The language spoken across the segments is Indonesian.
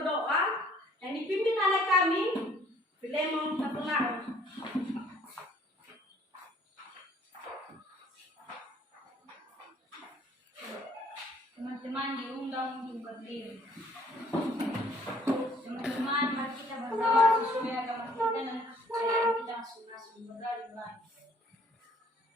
berdoa yang dipimpin oleh kami Filemon Tapenau. Teman-teman diundang untuk berdiri. Teman-teman, mari kita berdoa sesuai agama kita dan kepercayaan kita masing-masing. Mulai.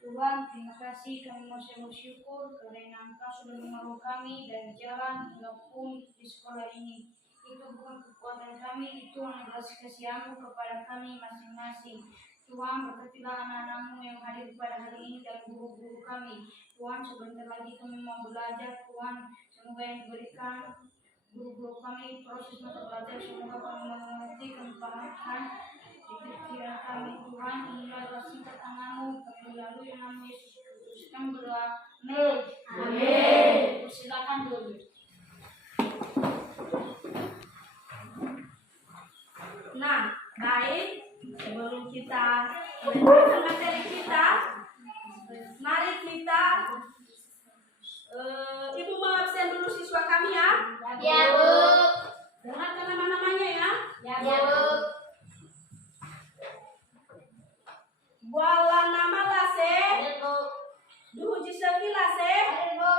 Tuhan, terima kasih, kami mau bersyukur karena Engkau sudah menolong kami dari jalan maupun di sekolah ini. Itu bukan kekuatan kami, itu adalah kasih-Mu kepada kami masing-masing. Tuhan, berkatilah anak-anak-Mu yang hadir pada hari ini dan guru-guru kami. Tuhan, sebentar lagi kami mau belajar. Tuhan, semoga yang diberikan guru-guru kami proses mata belajar, semoga kami mengerti, kami pahamkan di pikiran kami. Tuhan, inilah adalah singkat tangan-Mu, kami melalui nama Yesus Kristus. Kami berdoa. Amin. Silakan dulu. Nah, baik, sebelum kita melanjutkan materi kita, mari kita Ibu mau absen dulu siswa kami ya. Ya, Bu. Dengarkan nama-namanya ya. Ya, Bu. Buala nama lase, Hadir, Bu. duhuji seki lase, Hadir, Bu.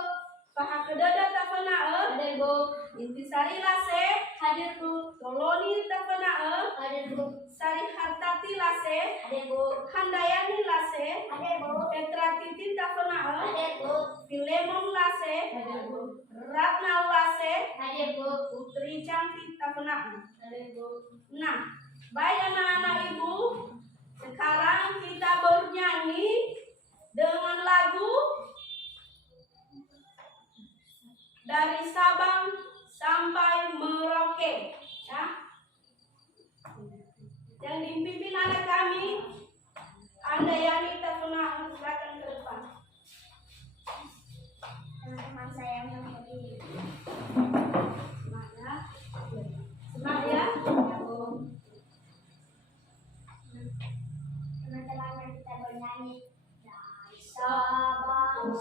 paha kedada tapenae, Hadir, Bu. intisari lase, Hadir, Bu. toloni tapenae, Hadir, Bu. sari hartati lase, Hadir, Bu. handayani lase, Hadir, Bu. petra titin tapenae, Hadir, Bu. filemon lase, Hadir, Bu. ratna lase, Hadir, Bu. putri cantik tapenae. Hadir, Bu. Nah, baik anak-anak ibu, sekarang kita bernyanyi dengan lagu dari Sabang sampai Merauke, ya. Yang dipimpin oleh kami, Andayani Tapenau. Silakan ke depan. Teman-teman saya yang berdiri. Semangat, semangat ya. Teman-teman, mari kita bernyanyi. Dari Sabang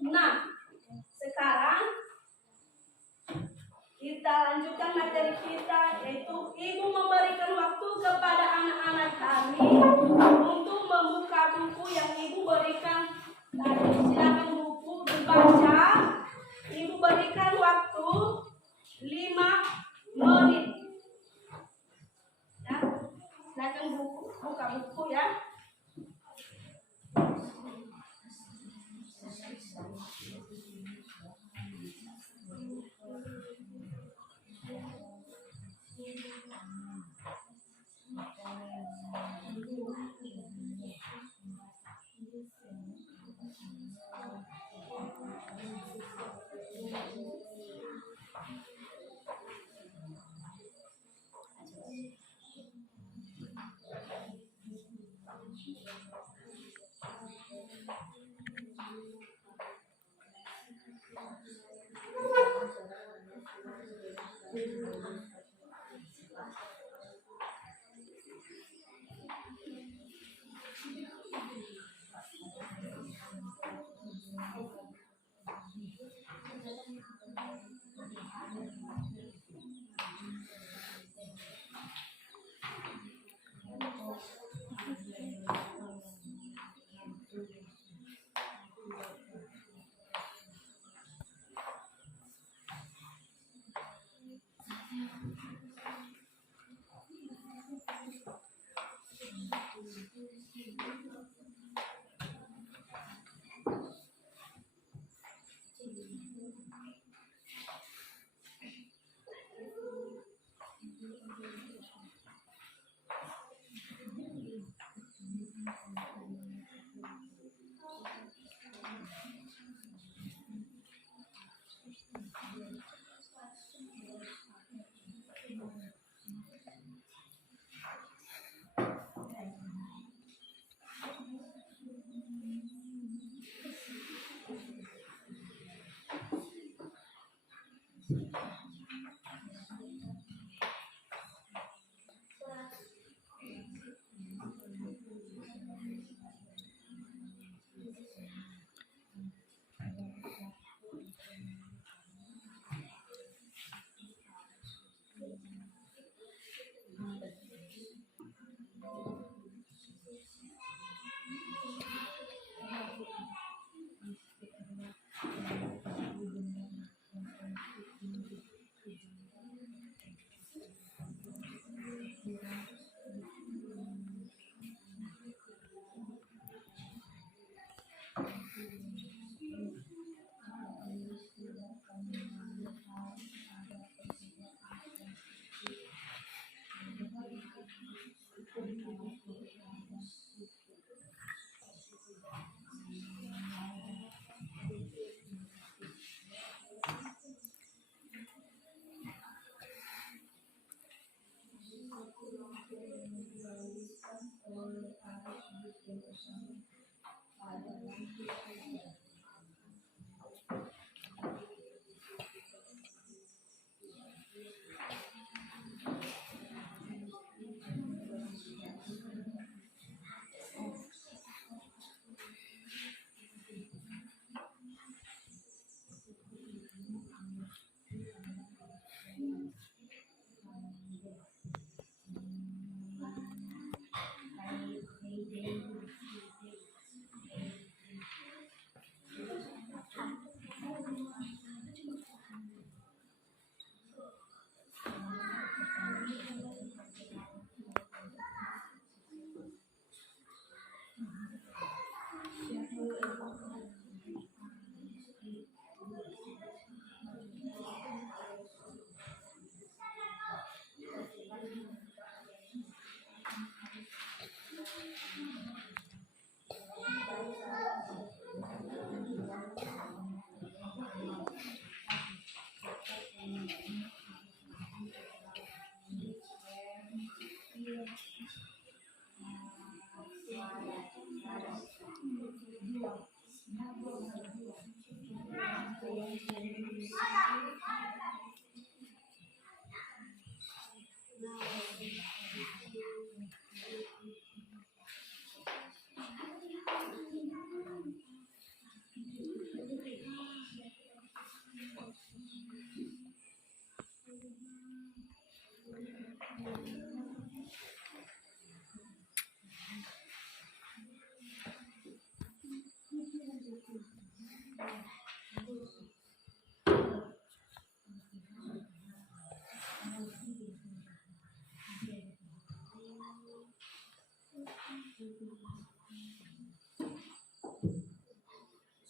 Nah, sekarang kita lanjutkan materi kita, yaitu Ibu memberikan waktu kepada anak-anak kami untuk membuka buku yang Ibu berikan. Silakan buku dibaca. Ibu berikan waktu 5 menit. Ya, silakan buka buku ya.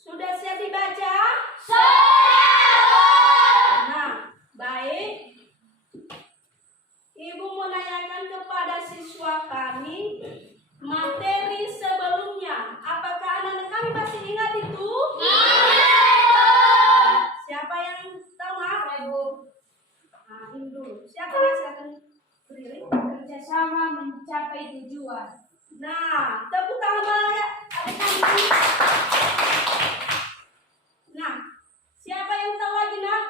Sudah siap dibaca? Nah, baik. Ibu menanyakan kepada siswa kami materi sebelumnya. Apakah anak-anak kami masih ingat itu? Siapa yang tahu? Maaf, Ibu. Nah, ini dulu. Silakan berdiri. Kerjasama mencapai tujuan. Nah, tepuk tangan balik ya. Adik-adik. Nah, siapa yang tahu lagi, Nak?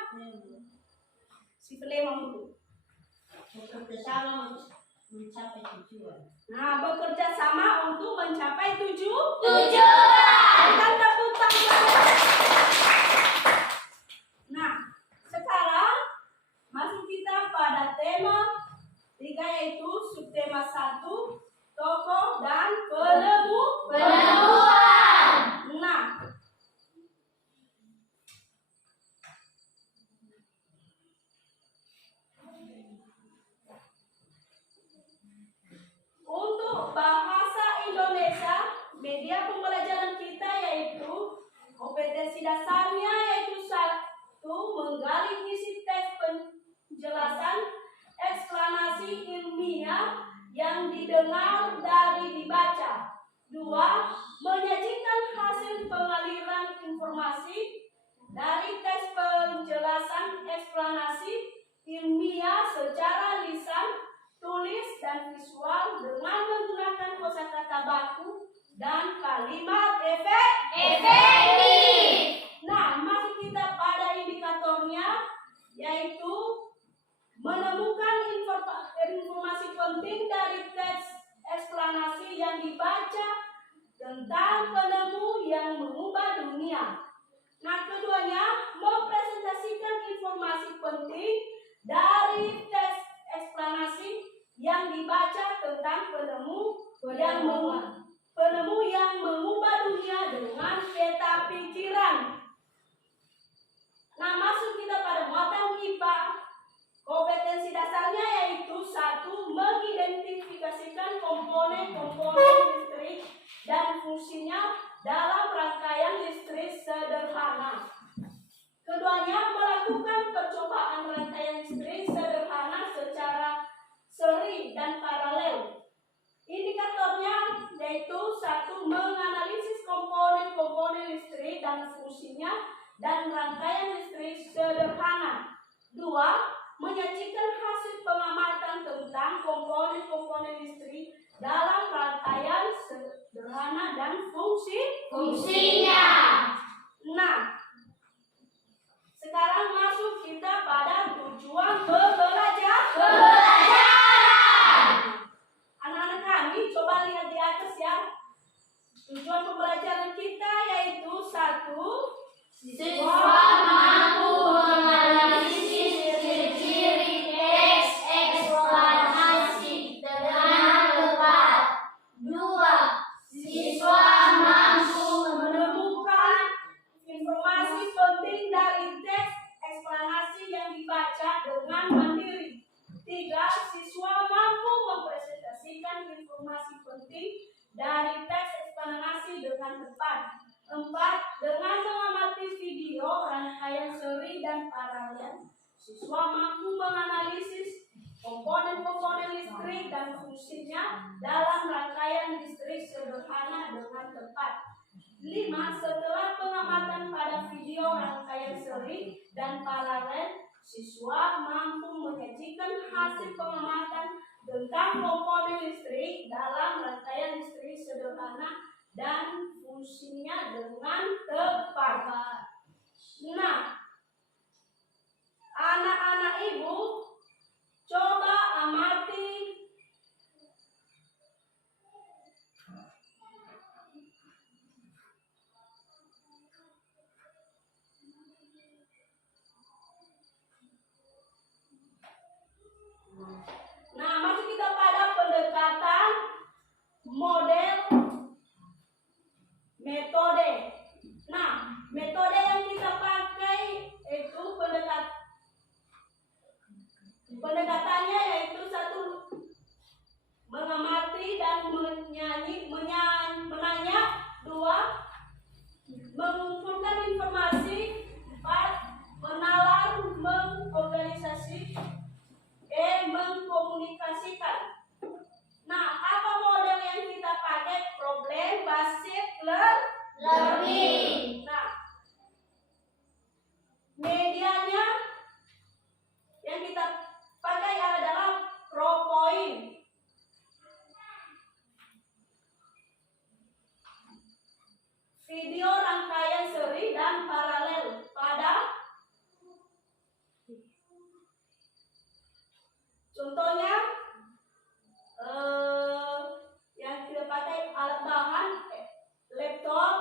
Si Pelemang dulu. Bekerjasama mencapai tujuan. Nah, bekerja sama untuk mencapai tujuan. Tujuan. Kita tepuk tangan. Nah, sekarang masuk kita pada tema 3, yaitu subtema 1, tokoh dan penemuan. Nah, untuk bahasa Indonesia, media pembelajaran kita yaitu kompetensi dasarnya yaitu 1, menggali isi teks penjelasan eksplanasi ilmiah yang didengar dari dibaca. 2, menyajikan hasil pengaliran informasi dari teks penjelasan eksplanasi ilmiah secara lisan, tulis, dan visual dengan menggunakan kosakata baku dan kalimat efektif. Nah, masuk kita pada indikatornya, yaitu menemukan informasi penting dari teks eksplanasi yang dibaca tentang penemu yang mengubah dunia. Nah, keduanya mempresentasikan informasi penting dari teks eksplanasi yang dibaca tentang penemu yang mengubah dunia dengan peta pikiran. Nah, masuk kita pada muatan IPA. Kompetensi dasarnya yaitu 1, mengidentifikasikan komponen-komponen listrik dan fungsinya dalam rangkaian listrik sederhana. Keduanya melakukan percobaan rangkaian listrik sederhana secara seri dan paralel. Indikatornya yaitu 1, menganalisis komponen-komponen listrik dan fungsinya dan rangkaian listrik sederhana. 2, menyajikan hasil pengamatan tentang komponen-komponen listrik dalam rangkaian fungsinya. Nah, sekarang masuk kita pada tujuan pembelajaran. Anak-anak kami coba lihat di atas ya. Tujuan pembelajaran kita yaitu satu, Siswa mampu menganalisis ciri-ciri teks eksplanasi dengan tepat. 2. Siswa mampu menemukan informasi penting dari teks eksplanasi yang dibaca dengan mandiri. 3. Siswa mampu mempresentasikan informasi penting dari teks eksplanasi dengan tepat. 4. Dengan mengamati video, rangkaian seri dan paralel, siswa mampu menganalisis komponen-komponen listrik dan fungsinya dalam rangkaian listrik sederhana dengan tepat. 5. Setelah pengamatan pada video, rangkaian seri dan paralel, siswa mampu menyajikan hasil pengamatan tentang komponen listrik dalam rangkaian listrik sederhana dan fungsinya dengan tepat. Nah, anak-anak ibu coba amati masuk kita pada pendekatan model metode. Nah, metode yang kita pakai itu pendekatannya yaitu satu, mengamati dan menanya. 2, mengumpulkan informasi. 4, menalar, mengorganisasi. Mengkomunikasikan. Nah, apa model yang kita pakai? Problem based learning. Nah, medianya yang kita pakai adalah PowerPoint. Video rangkaian seri dan paralel pada contohnya yang kita pakai alat bahan laptop,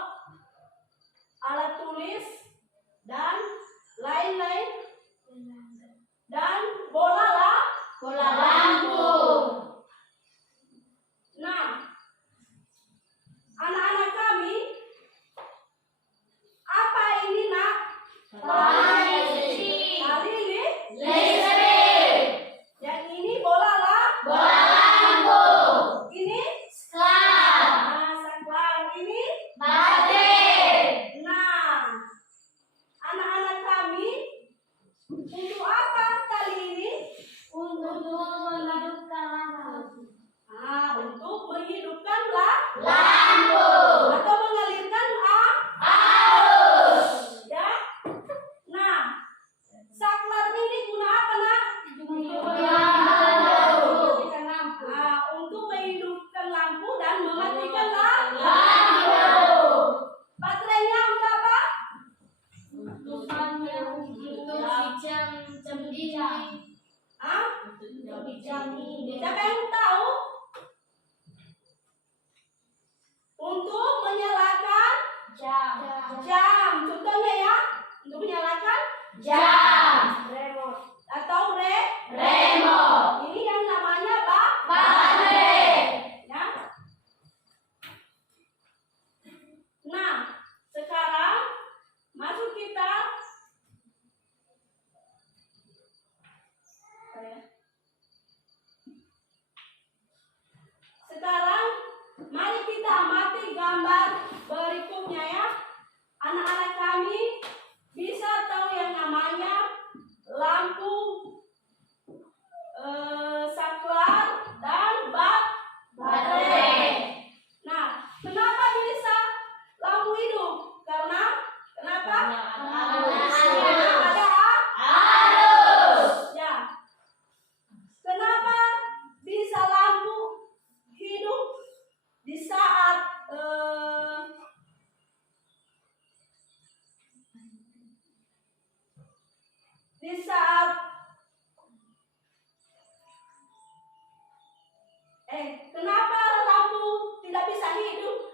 Kenapa lampu tidak bisa hidup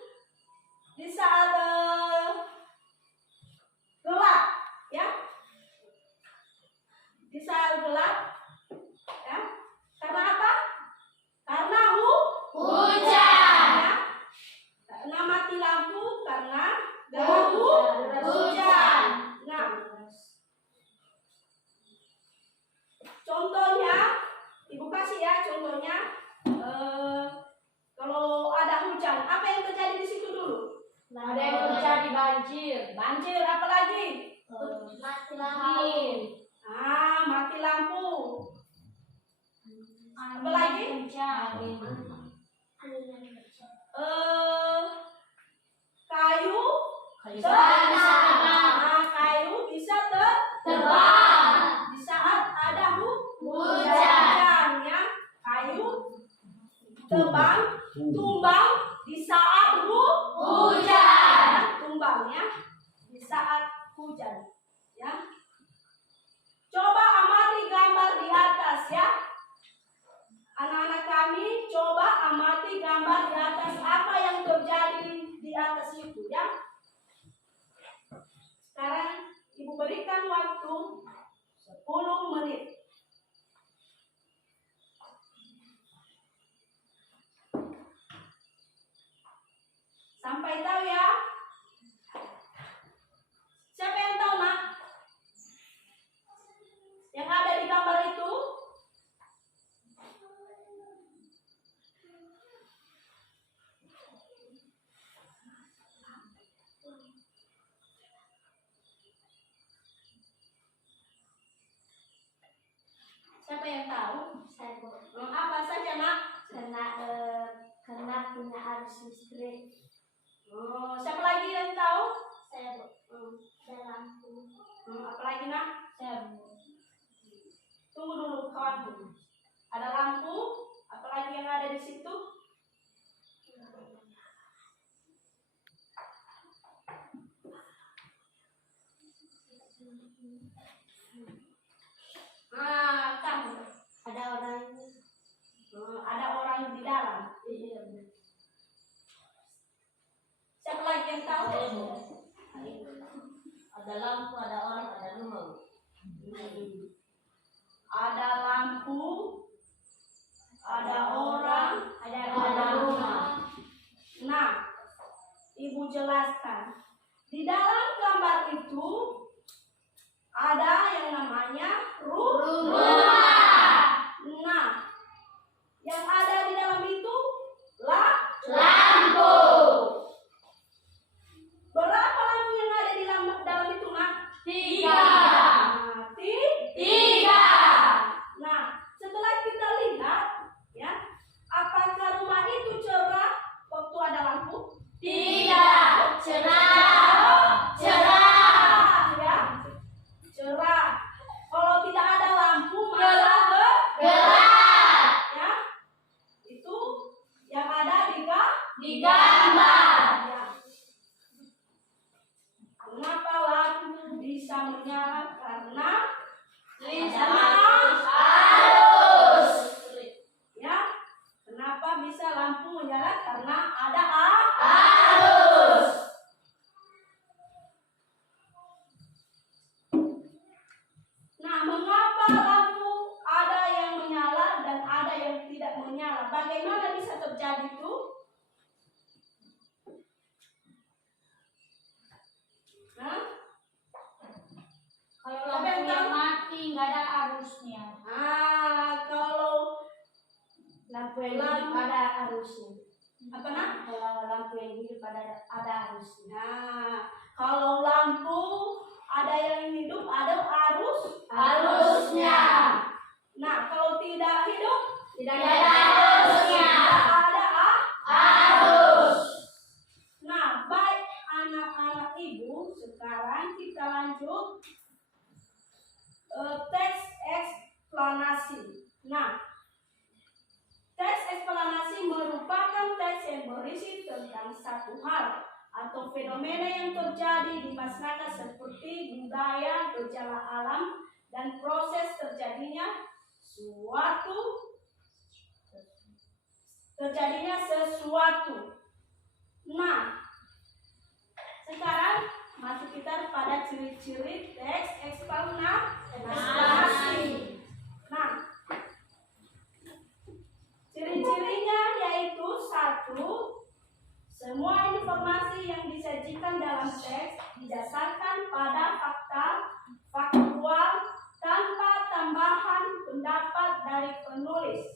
di saat gelap, ya? Di saat gelap, ya? Karena apa? Karena hujan. Ya? Karena mati lampu karena hujan. Nah, contohnya, Ibu kasih ya contohnya. Kalau ada hujan, apa yang terjadi di situ dulu? Ada yang terjadi banjir. Banjir, apa lagi? Mati lampu. Mati lampu. Apa lagi? Kayu kayu bisa terbang di saat ada hujan, ya. Kayu tumbang di saat hujan, tumbangnya di saat hujan, ya. Coba amati gambar di atas, ya. Anak-anak kami, coba amati gambar di atas, apa yang terjadi di atas itu, ya. Sekarang Ibu berikan waktu 10 menit. Sampai tahu, ya. Siapa yang tahu, Nak? Yang ada di gambar itu? Siapa yang tahu? Saya Bu. Apa saja, Nak? Karena punya arus listrik. Siapa lagi yang tahu? Saya Bu. Ada lampu. Apa lagi, Nak? Saya Bu. Tunggu dulu, kawanku. Ada lampu, apa lagi yang ada di situ? Kamu. Ada orang. Ada orang di dalam. Siapa lagi yang tahu? Ada lampu, ada orang, ada rumah. Ada lampu, ada orang, ada rumah. Nah, Ibu jelaskan. Di dalam gambar itu ada yang namanya rumah. Nah, yang ada di dalam itu lampu. Berapa lampu yang ada di dalam itu, Nak? 3. Tiga. Nah, setelah kita lihat, ya, apakah rumah itu cerah waktu ada lampu? Tidak. Cerah. Ya, cerah. Kalau tidak ada lampu, malah Gelap. ya, itu yang ada di gambar. Ya. Kenapa lampu bisa menyala? Karena Arus. ya. Kenapa bisa lampu menyala? Karena ada Arus. Nah, mengapa lampu ada yang menyala dan ada yang tidak menyala? Bagaimana bisa terjadi itu? Hah? Kalau lampunya mati, nggak ada arusnya. Kalau Lampu yang hidup ada arusnya. apa, Nak? Kalau lampu yang hidup ada arusnya. Nah, kalau lampu ada yang hidup, ada Arusnya. Nah, kalau tidak hidup, Tidak ada arusnya. tidak ada Arus. Nah, baik anak-anak Ibu, sekarang kita lanjut teks eksplanasi. Nah, teks eksplanasi merupakan teks yang berisi tentang satu hal atau fenomena yang terjadi di masyarakat seperti budaya, gejala alam, dan proses terjadinya suatu terjadinya sesuatu. Nah, sekarang masuk kita pada ciri-ciri teks eksplanasi. Nah, ciri-cirinya yaitu satu, semua informasi yang disajikan dalam teks didasarkan pada fakta faktual tanpa tambahan pendapat dari penulis.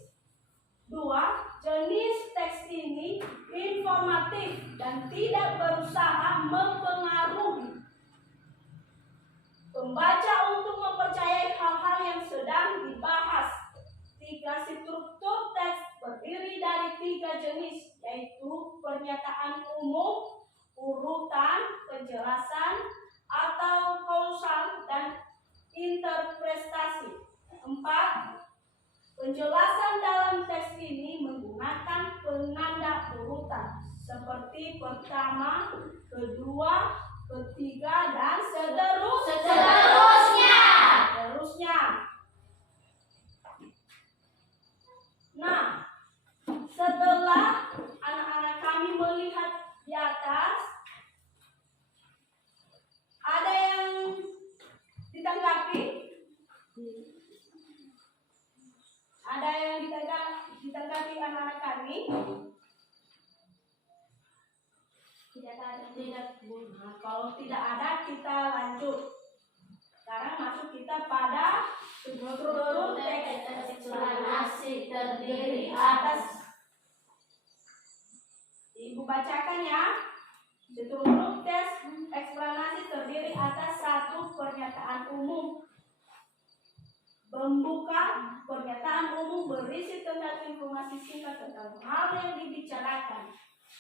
Dua, jenis teks ini informatif dan tidak berusaha mempengaruhi pembaca untuk mempercayai hal-hal yang sedang dibahas. Tiga, struktur teks terdiri dari tiga jenis, yaitu pernyataan umum, urutan, penjelasan, atau kausal dan interpretasi. Empat, penjelasan dalam teks ini menggunakan penanda urutan seperti pertama, kedua, ketiga, dan seterusnya. Nah, setelah anak-anak kami melihat di atas, ada yang ditanggapi? Ada yang ditanggapi anak-anak kami? Tidak. Nah, kalau tidak ada, kita lanjut. Sekarang masuk kita pada struktur teks eksplanasi terdiri atas. Ibu bacakan ya. Struktur teks eksplanasi terdiri atas satu, pernyataan umum. Pembuka, pernyataan umum berisi tentang informasi singkat tentang hal yang dibicarakan.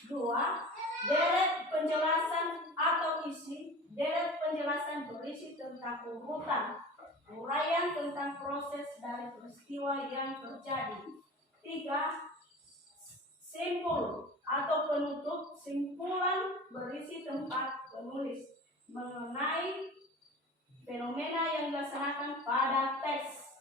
Dua, deret penjelasan atau isi. Deret penjelasan berisi tentang urutan, uraian tentang proses dari peristiwa yang terjadi. Tiga, simpul atau penutup. Simpulan berisi tempat penulis mengenai fenomena yang dilaksanakan pada teks.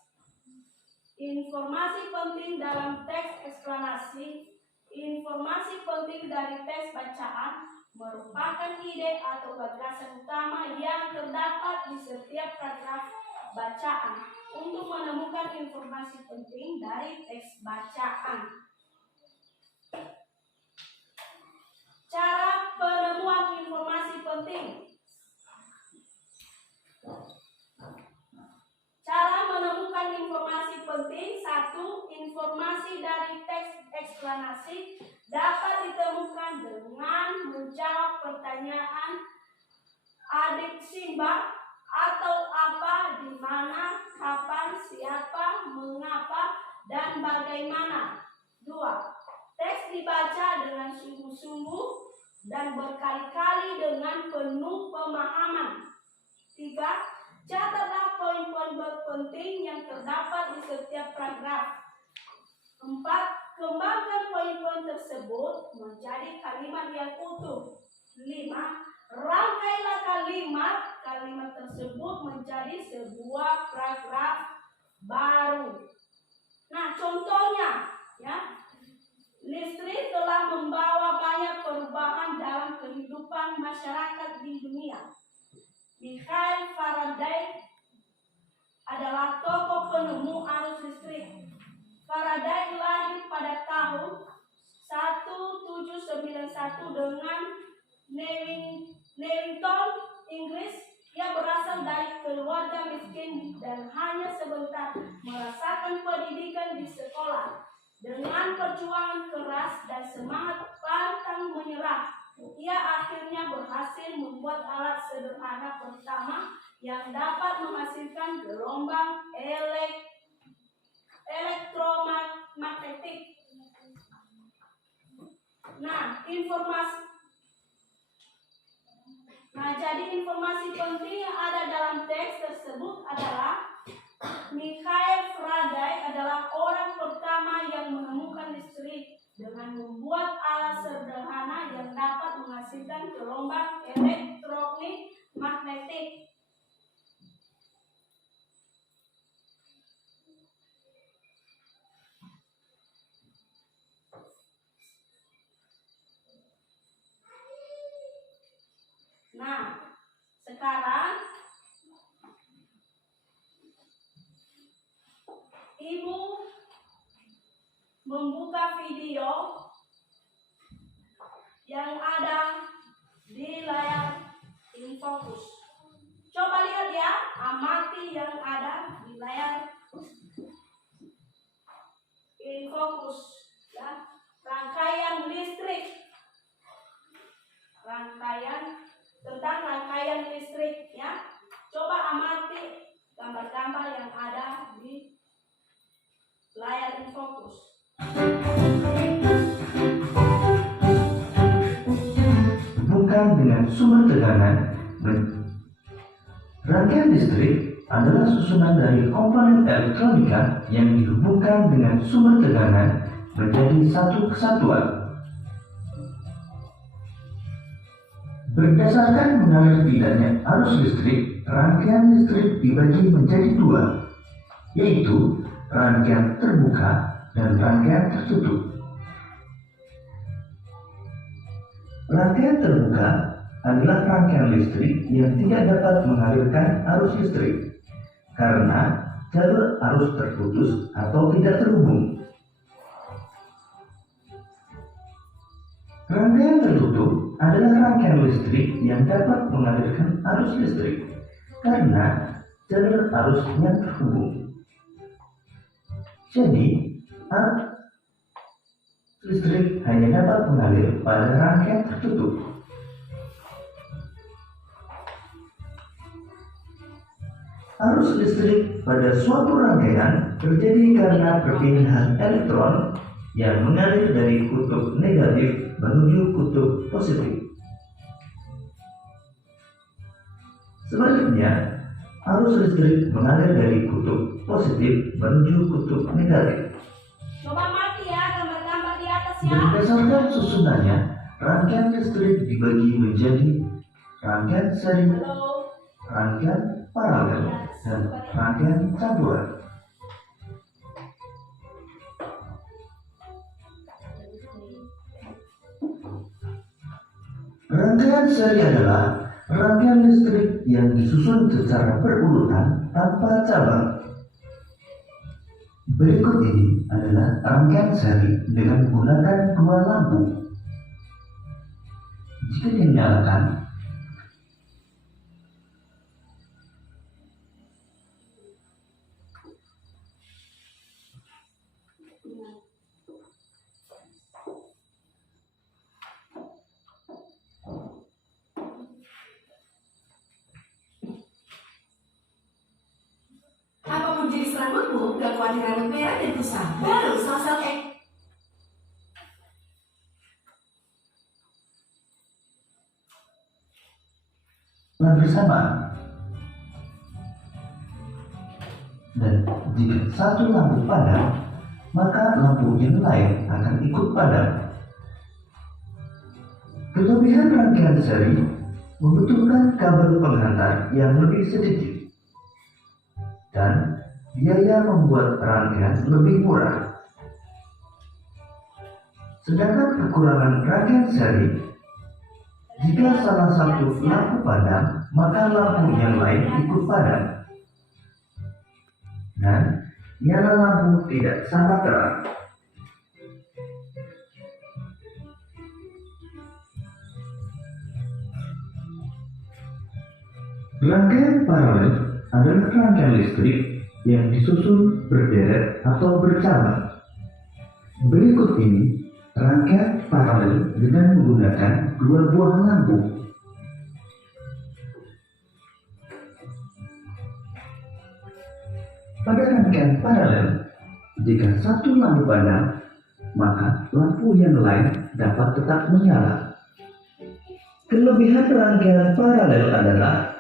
Informasi penting dalam teks eksplanasi. Informasi penting dari teks bacaan merupakan ide atau gagasan utama yang terdapat di setiap paragraf bacaan. Untuk menemukan informasi penting dari teks bacaan, cara penemuan informasi penting. Cara menemukan informasi penting. Satu, informasi dari teks eksplanasi dapat ditemukan dengan menjawab pertanyaan adik simbah atau apa, di mana, kapan, siapa, mengapa, dan bagaimana. Dua, teks dibaca dengan sungguh-sungguh dan berkali-kali dengan penuh pemahaman. Tiga, catatlah poin-poin penting yang terdapat di setiap paragraf. Empat, kembangkan poin-poin tersebut menjadi kalimat yang utuh. Lima, rangkailah kalimat tersebut menjadi sebuah paragraf baru. Nah, contohnya, ya, listrik telah membawa banyak perubahan dalam kehidupan masyarakat di dunia. Michael Faraday adalah tokoh penemu arus listrik. Faraday lahir pada tahun 1791 dengan Newington, Inggris. Ia berasal dari keluarga miskin dan hanya sebentar merasakan pendidikan di sekolah. Dengan perjuangan keras dan semangat pantang menyerah, ia akhirnya berhasil membuat alat sederhana pertama yang dapat menghasilkan gelombang elektromagnetik. Jadi informasi penting yang ada dalam teks tersebut adalah Michael Faraday adalah orang pertama yang menemukan listrik dengan membuat alat sederhana yang dapat menghasilkan gelombang elektromagnetik. video yang ada di layar InFocus. Coba lihat ya, amati yang ada di layar InFocus ya. Rangkaian listrik. Tentang rangkaian listrik ya. Coba amati gambar-gambar yang ada di layar InFocus. Bukan dengan sumber tegangan. Rangkaian listrik adalah susunan dari komponen elektronika yang dihubungkan dengan sumber tegangan menjadi satu kesatuan. Berdasarkan mengalir tidaknya arus listrik, rangkaian listrik dibagi menjadi dua, yaitu rangkaian terbuka dan rangkaian tertutup. Rangkaian terbuka adalah rangkaian listrik yang tidak dapat mengalirkan arus listrik karena jalur arus terputus atau tidak terhubung. Rangkaian tertutup adalah rangkaian listrik yang dapat mengalirkan arus listrik karena jalur arus yang terhubung. Jadi, arus listrik hanya dapat mengalir pada rangkaian tertutup. Arus listrik pada suatu rangkaian terjadi karena perpindahan elektron yang mengalir dari kutub negatif menuju kutub positif. Sebaliknya, arus listrik mengalir dari kutub positif menuju kutub negatif. Coba mati ya gambar-gambar di atas ya. Berdasarkan susunannya, rangkaian listrik dibagi menjadi rangkaian seri, Halo. rangkaian paralel, dan rangkaian campuran. Rangkaian seri adalah rangkaian listrik yang disusun secara berurutan tanpa cabang. Berikut ini adalah rangkaian seri dengan menggunakan dua lampu. Jika dinyalakan, Apapun jenis rambutmu, gak kuatir rambut merah dan kusam. Baru Salsel Egg. bersama, dan jika satu lampu padam, maka lampu yang lain akan ikut padam. Kelebihan rangkaian seri membutuhkan kabel penghantar yang lebih sedikit dan biaya membuat rangkaian lebih murah. Sedangkan kekurangan rangkaian seri, jika salah satu lampu padam, maka lampu yang lain ikut padam dan nyala lampu tidak sama terang. Rangkaian paralel adalah rangkaian listrik yang disusun berderet atau bercabang. Berikut ini rangkaian paralel dengan menggunakan dua buah lampu. Pada rangkaian paralel, jika satu lampu padam, maka lampu yang lain dapat tetap menyala. Kelebihan rangkaian paralel adalah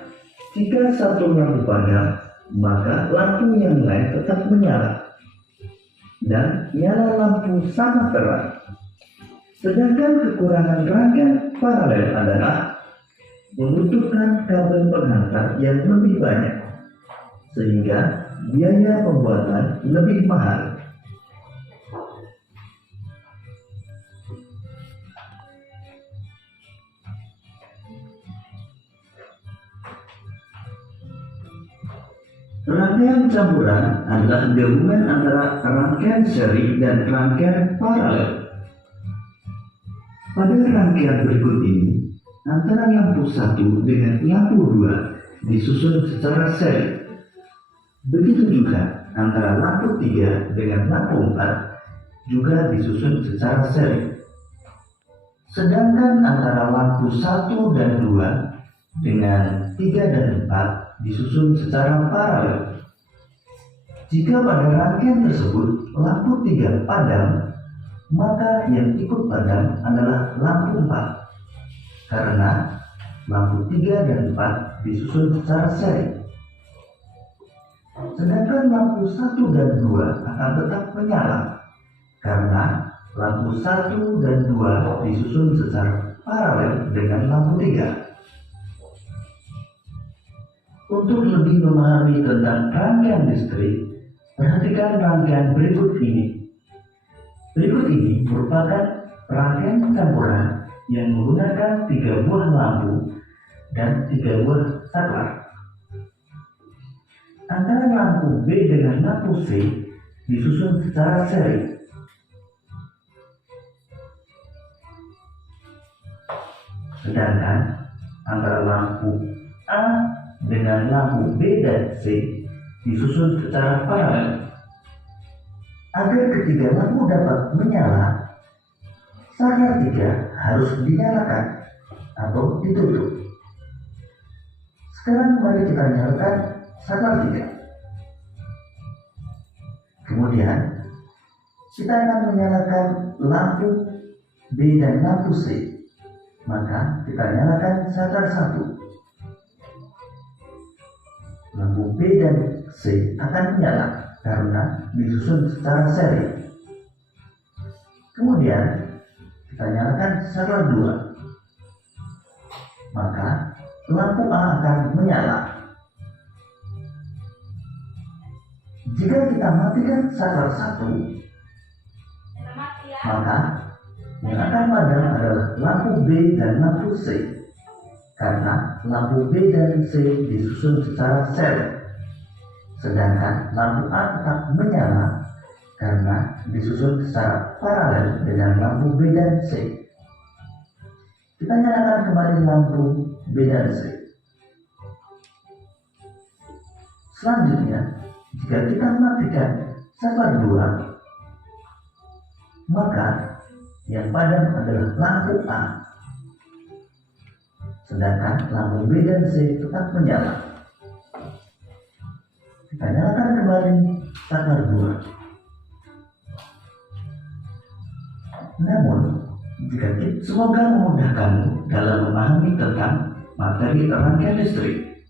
jika satu lampu padam, maka lampu yang lain tetap menyala dan nyala lampu sama terang. Sedangkan kekurangan rangkaian paralel adalah membutuhkan kabel penghantar yang lebih banyak, sehingga biaya pembuatan lebih mahal. Rangkaian campuran adalah gabungan antara rangkaian seri dan rangkaian paralel. Pada rangkaian berikut ini, antara lampu 1 dengan lampu 2 disusun secara seri. Begitu juga antara lampu 3 dengan lampu 4 juga disusun secara seri. Sedangkan antara lampu 1 dan 2 dengan 3 dan 4 disusun secara paralel. Jika pada rangkaian tersebut lampu 3 padam, maka yang ikut padam adalah lampu 4 karena lampu 3 dan 4 disusun secara seri. Sedangkan lampu 1 dan 2 akan tetap menyala karena lampu 1 dan 2 disusun secara paralel dengan lampu 3. Untuk lebih memahami tentang rangkaian listrik, perhatikan rangkaian berikut ini. Berikut ini merupakan rangkaian campuran yang menggunakan 3 buah lampu dan 3 buah saklar. Antara lampu B dengan lampu C disusun secara seri. Sedangkan antara lampu A dengan lampu B dan C disusun secara paralel. Agar ketiga lampu dapat menyala, saklar 3 harus dinyalakan atau ditutup. Sekarang mari kita nyalakan saklar 3. Kemudian kita akan menyalakan lampu B dan lampu C. Maka kita nyalakan saklar 1. Lampu B dan C akan menyala karena disusun secara seri. Kemudian kita nyalakan saklar 2. Maka lampu A akan menyala. Jika kita matikan saklar 1, maka yang akan padam adalah lampu B dan lampu C karena lampu B dan C disusun secara seri. Sedangkan lampu A tetap menyala karena disusun secara paralel dengan lampu B dan C. Kita nyalakan kembali lampu B dan C. Selanjutnya, jika kita matikan saklar 2, maka yang padam adalah lampu A. Sedangkan lampu B dan C tetap menyala. Kita nyalakan kembali saklar 2. Namun, semoga memudahkanmu dalam memahami tentang materi rangkaian listrik.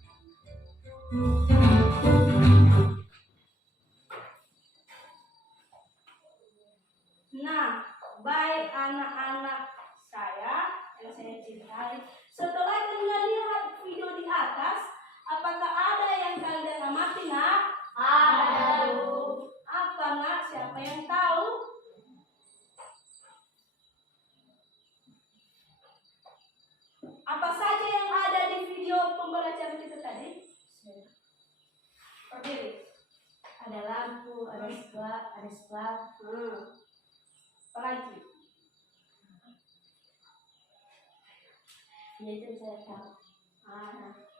Nah, baik anak-anak saya yang saya cintai, setelah kalian lihat video di atas, apakah ada yang kalian amati, nak? Ada, Bu. Apa, nak? Siapa yang tahu? Apa saja yang ada di video pembelajaran kita tadi? Berdiri. Ada lampu, ada splat. Apa lagi? Ya, itu saya tahu.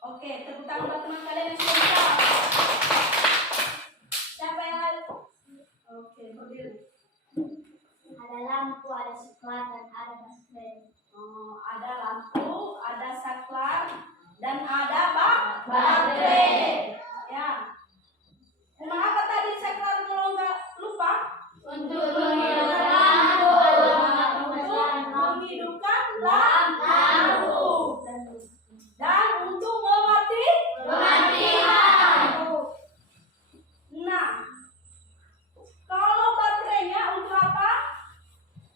Oke, tepuk tangan buat teman kalian yang sudah tahu. Siapa yang ada? Oke, berdiri. Ada lampu, ada saklar, dan ada baterai. Ada lampu, ada saklar, dan ada baterai. Ya. Memang apa tadi saklar kalau nggak lupa? Untuk menghidupkan lampu. Untuk menghidupkan lampu. Dan untuk mematikan. Nah, kalau baterainya untuk apa?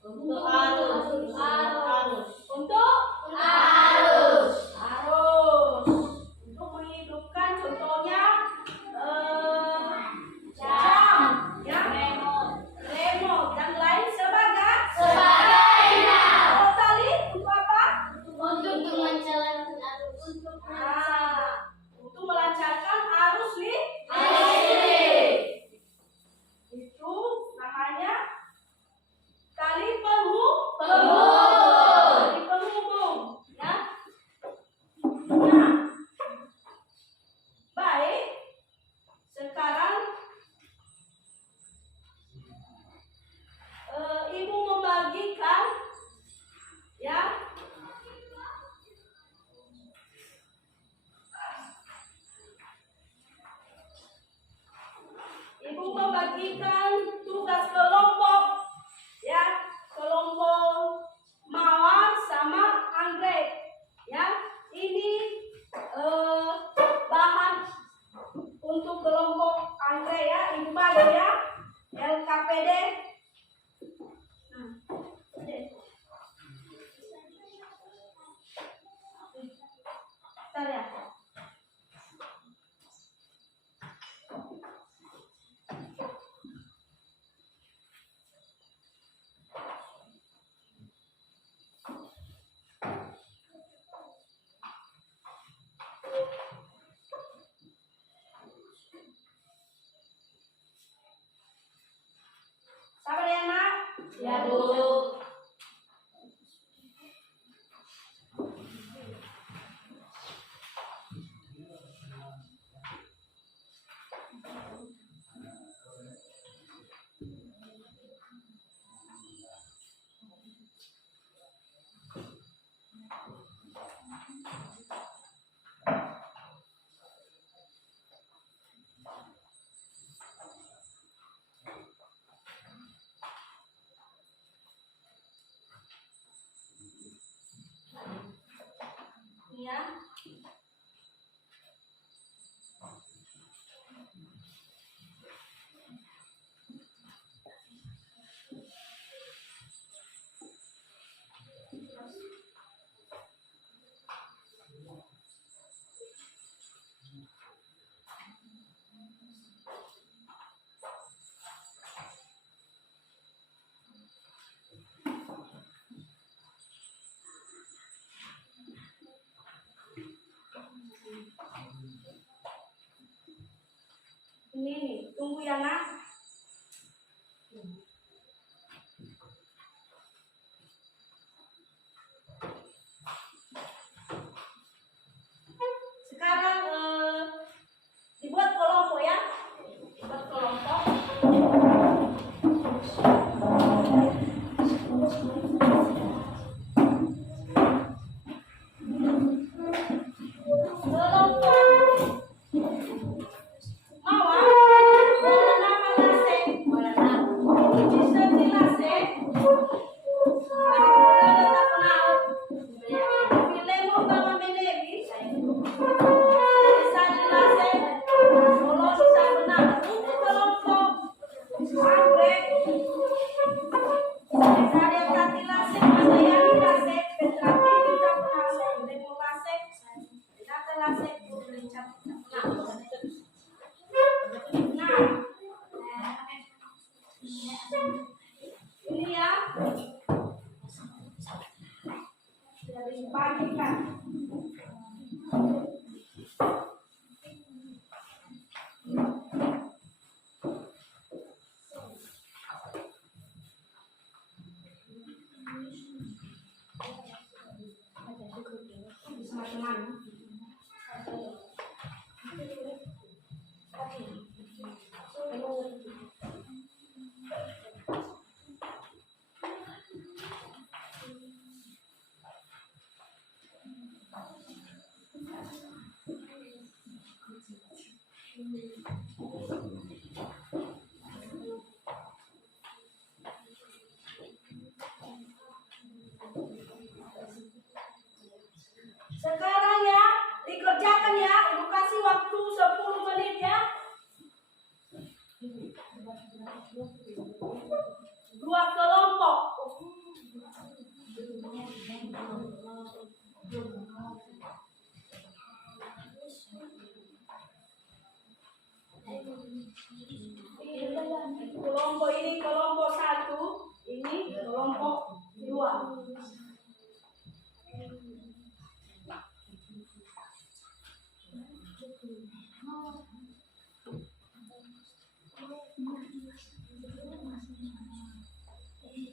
Untuk arus. Untuk Ya, Bu. Ya. Ini nih, tunggu ya nak. Sekarang dibuat kelompok ya. Buat kelompok. Ini ya, dari pagi kan. Sekarang ya, dikerjakan ya, Ibu kasih waktu 10 menit ya. 2 kelompok. Kelompok ini kelompok 1, ini kelompok 2.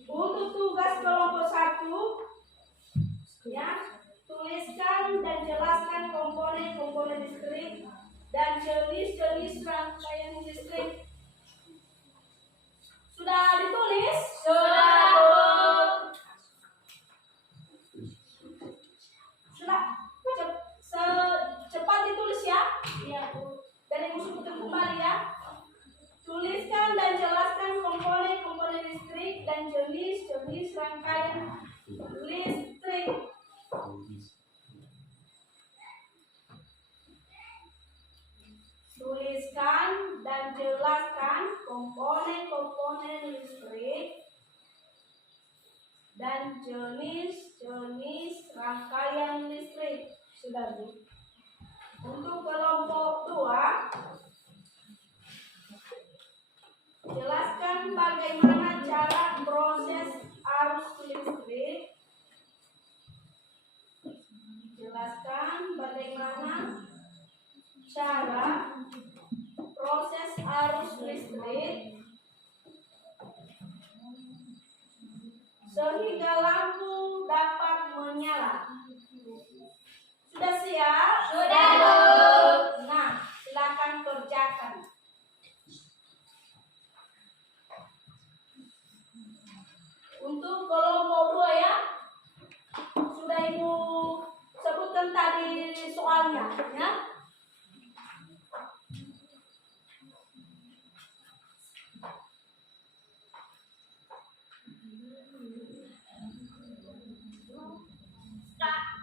Untuk tugas kelompok 1 ya, tuliskan dan jelaskan komponen-komponen listrik dan jenis-jenis rangkaian listrik. Sudah ditulis? Sudah, Bu. Sudah. Cepat ditulis ya. Iya, Bu. Dan Ibu sebutkan kembali ya. Tuliskan dan jelaskan komponen-komponen listrik dan jenis-jenis rangkaian listrik. Tuliskan dan jelaskan komponen-komponen listrik dan jenis-jenis rangkaian listrik. Sudah, Bu. Untuk kelompok 2, jelaskan bagaimana cara proses arus listrik. Jelaskan bagaimana cara proses arus listrik lampu dapat menyala. Sudah siap? Sudah, Bu. Nah, silakan kerjakan. Untuk kelompok 2 ya, sudah Ibu sebutkan tadi soalnya ya.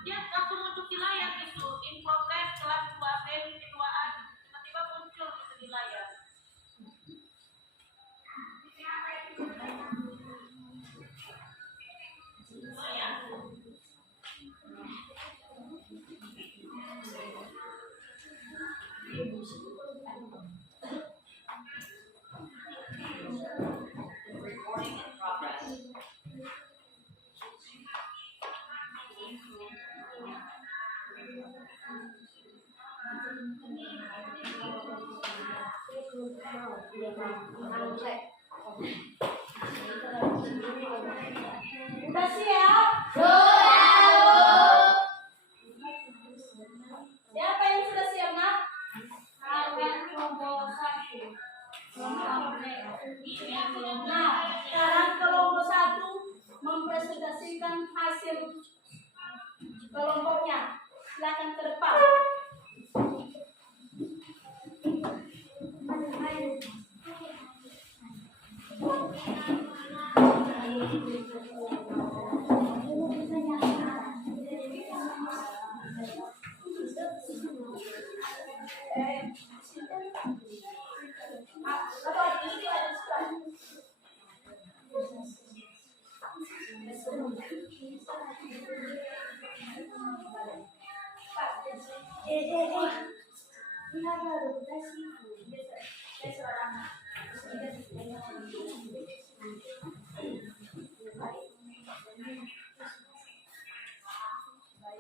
Dia langsung muncul di layar gitu, in progress kelas 2B keduaan, tiba-tiba muncul gitu di layar. Recording in progress. Sudah siap? Siapa yang sudah siap, Nak? Kalian kelompok 1. Kelompok B. Nah, sekarang kelompok 1 mempresentasikan hasil kelompoknya. Silakan ke depan.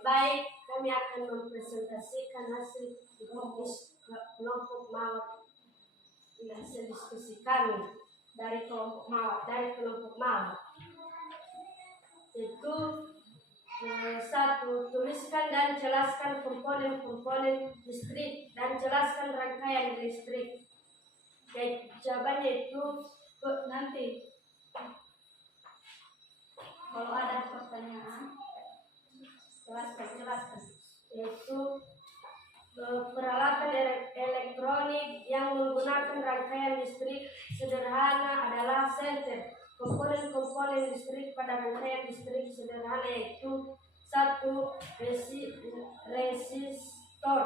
Baik, kami akan mempresentasikan hasil kelompok mawar. Ini hasil diskusi kami dari kelompok mawar. Itu 1. Tuliskan dan jelaskan komponen-komponen listrik dan jelaskan rangkaian listrik. Jawabannya itu nanti kalau ada pertanyaan jelaskan. Yaitu peralatan elektronik yang menggunakan rangkaian listrik sederhana adalah senter. Komponen-komponen listrik pada rangkaian listrik sederhana yaitu 1. Resistor.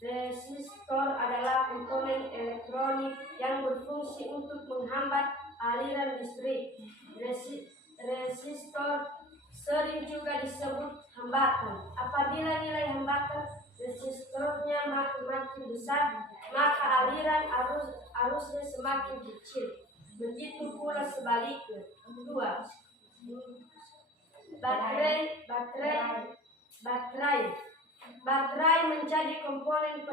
Resistor adalah komponen elektronik yang berfungsi untuk menghambat aliran listrik. Resistor sering juga disebut hambatan. Apabila nilai hambatan resistornya makin besar, maka aliran arusnya semakin kecil. Begitu pula sebaliknya. 2. Baterai menjadi komponen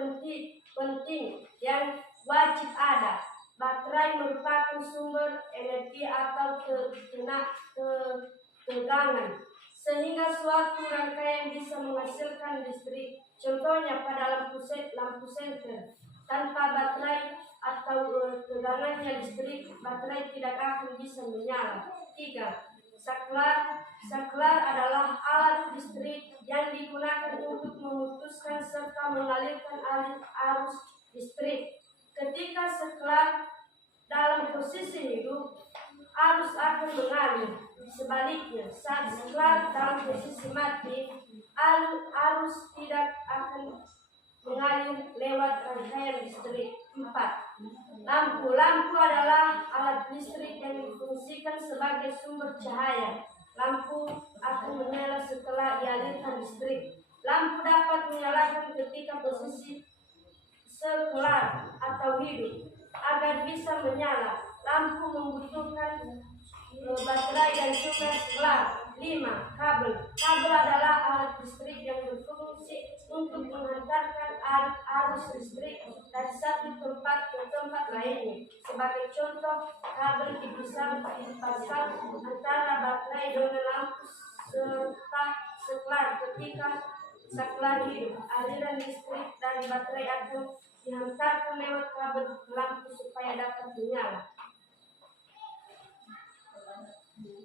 penting yang wajib ada. Baterai merupakan sumber energi atau tegangan, sehingga suatu rangkaian bisa menghasilkan listrik. Contohnya pada lampu senter. Tanpa baterai atau tegangannya listrik, baterai tidak akan bisa menyala. 3. Saklar adalah alat listrik yang digunakan untuk memutuskan serta mengalirkan arus listrik. Ketika saklar dalam posisi hidup, arus akan mengalir. Sebaliknya, saat saklar dalam posisi mati, arus tidak akan mengalir lewat rangkaian listrik. 4. Lampu adalah alat listrik yang difungsikan sebagai sumber cahaya. Lampu akan menyala setelah dialirkan listrik. Lampu dapat menyalakan ketika posisi saklar atau hidup. Agar bisa menyala, lampu membutuhkan baterai dan juga saklar. 5. 5. Kabel. Kabel adalah alat listrik yang berfungsi untuk menghantarkan arus listrik dari satu tempat ke tempat lainnya. Sebagai contoh, kabel dipasang antara baterai dengan lampu serta saklar. Ketika saklar hidup, aliran listrik dari baterai akan dihantarkan lewat kabel ke lampu supaya dapat menyala.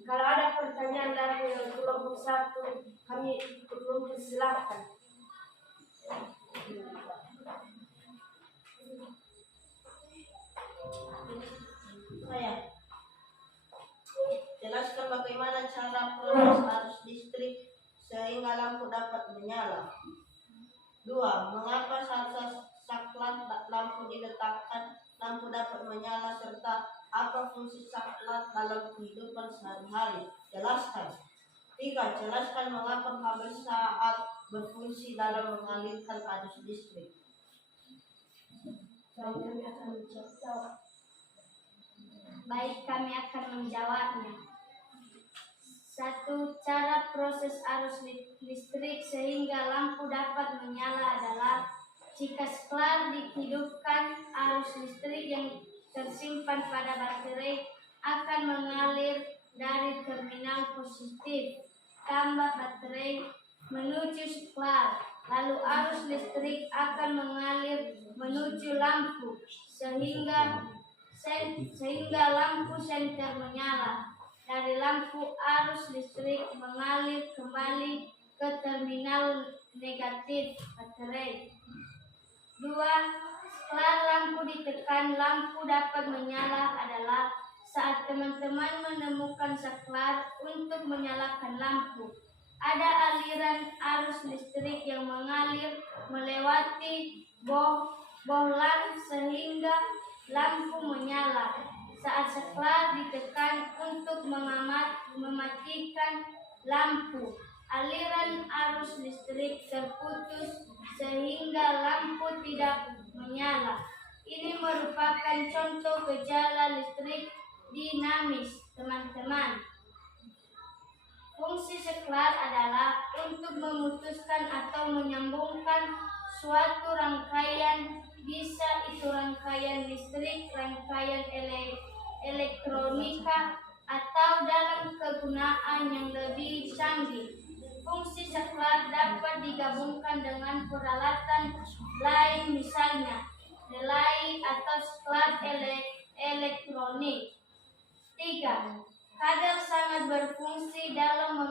Kalau ada pertanyaan dari kelompok 1, kami belum persilahkan. Saya jelaskan bagaimana cara proses arus listrik sehingga lampu dapat menyala. 2. Mengapa saat saklar lampu diletakkan lampu dapat menyala serta apa fungsi saklar dalam kehidupan sehari-hari? Jelaskan. 3. Jelaskan mengapa kabel saat berfungsi dalam mengalirkan arus listrik. Baik, kami akan menjawabnya. 1. Cara proses arus listrik sehingga lampu dapat menyala adalah jika saklar dihidupkan, arus listrik yang tersimpan pada baterai akan mengalir dari terminal positif tambah baterai menuju saklar. Lalu arus listrik akan mengalir menuju lampu sehingga lampu senter menyala. Dari lampu arus listrik mengalir kembali ke terminal negatif baterai. 2. Setelah lampu ditekan, lampu dapat menyala adalah saat teman-teman menemukan saklar untuk menyalakan lampu. Ada aliran arus listrik yang mengalir melewati bohlam sehingga lampu menyala. Saat saklar ditekan untuk mematikan lampu, aliran arus listrik terputus sehingga lampu tidak menyala. Ini merupakan contoh gejala listrik dinamis, teman-teman. Fungsi saklar adalah untuk memutuskan atau menyambungkan suatu rangkaian, bisa itu rangkaian listrik, rangkaian elektronika, atau dalam kegunaan yang lebih canggih. Fungsi saklar dapat digabungkan dengan peralatan lain, misalnya relay atau saklar elektronik. 3. Kabel sangat berfungsi dalam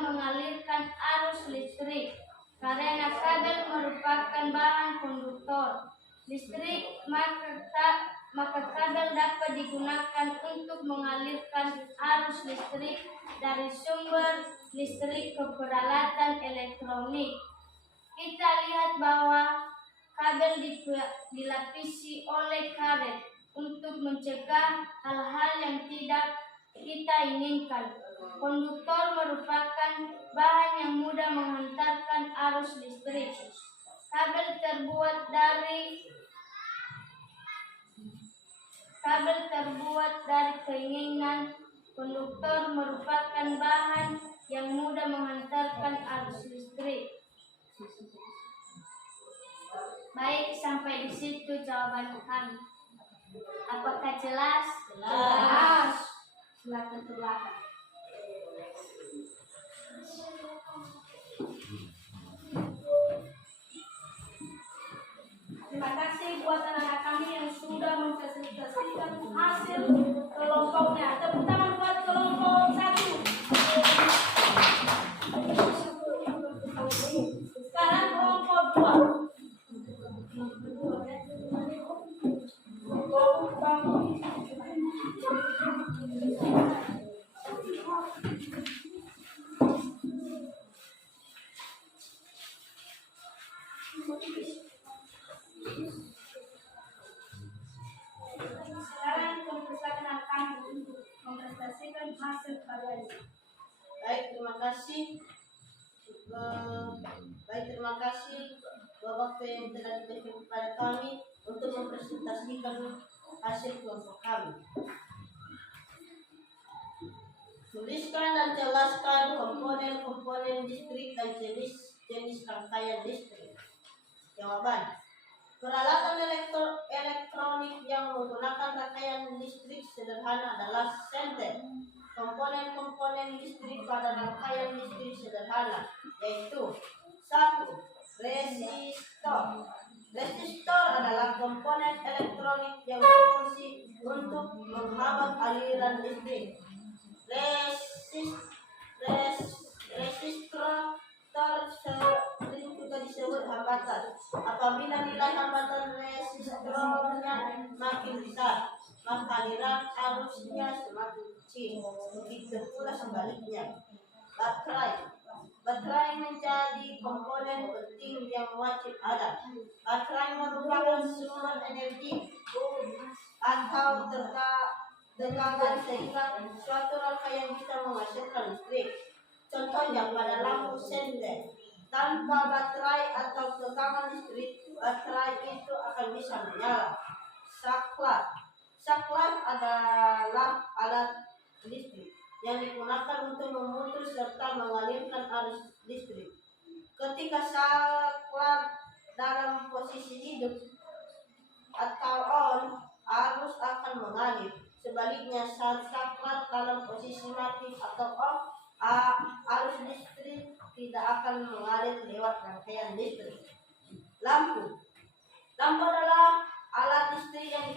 mengalirkan arus listrik karena kabel merupakan bahan konduktor listrik, maka kabel dapat digunakan untuk mengalirkan arus listrik dari sumber listrik ke peralatan elektronik. Kita lihat bahwa kabel dilapisi oleh karet untuk mencegah hal-hal yang tidak kita inginkan. Konduktor merupakan bahan yang mudah menghantarkan arus listrik. Kabel terbuat dari keinginan. Konduktor merupakan bahan yang mudah menghantarkan arus listrik. Baik, sampai di situ jawaban kami. Apakah jelas? Jelas. Silakan ke belakang. Terima kasih buat anak-anak kami yang sudah mempresentasikan hasil kelompoknya. Tepuk tangan buat kelompok 1. Sekarang kelompok 2. Sekarang mempersilakan kami untuk mempresentasikan hasil kalian. Baik, terima kasih. Terima kasih Bapak yang telah diberikan kepada kami untuk mempresentasikan hasil kelompok kami. Tuliskan dan jelaskan komponen-komponen listrik dan jenis-jenis rangkaian listrik. Jawaban. Peralatan elektronik yang menggunakan rangkaian listrik sederhana adalah senter. Komponen-komponen listrik pada rangkaian listrik sederhana yaitu 1. Resistor. Resistor adalah komponen elektronik yang berfungsi untuk menghambat aliran listrik. Resistor sering juga disebut hambatan. Apabila nilai hambatan resistornya makin besar, maka aliran arusnya semakin kecil. Begitu pula sebaliknya. Baterai menjadi komponen penting yang wajib ada. Baterai merupakan sumber energi atau tegangan sehingga suatu rangkaian bisa menghasilkan listrik. Contohnya pada lampu senter. Tanpa baterai atau tegangan listrik, baterai itu akan bisa menyala. Saklar adalah alat listrik yang digunakan untuk memutus serta mengalirkan arus listrik. Ketika saklar dalam posisi hidup atau on, arus akan mengalir. Sebaliknya, saat saklar dalam posisi mati atau off, arus listrik tidak akan mengalir lewat rangkaian listrik. Lampu adalah alat listrik yang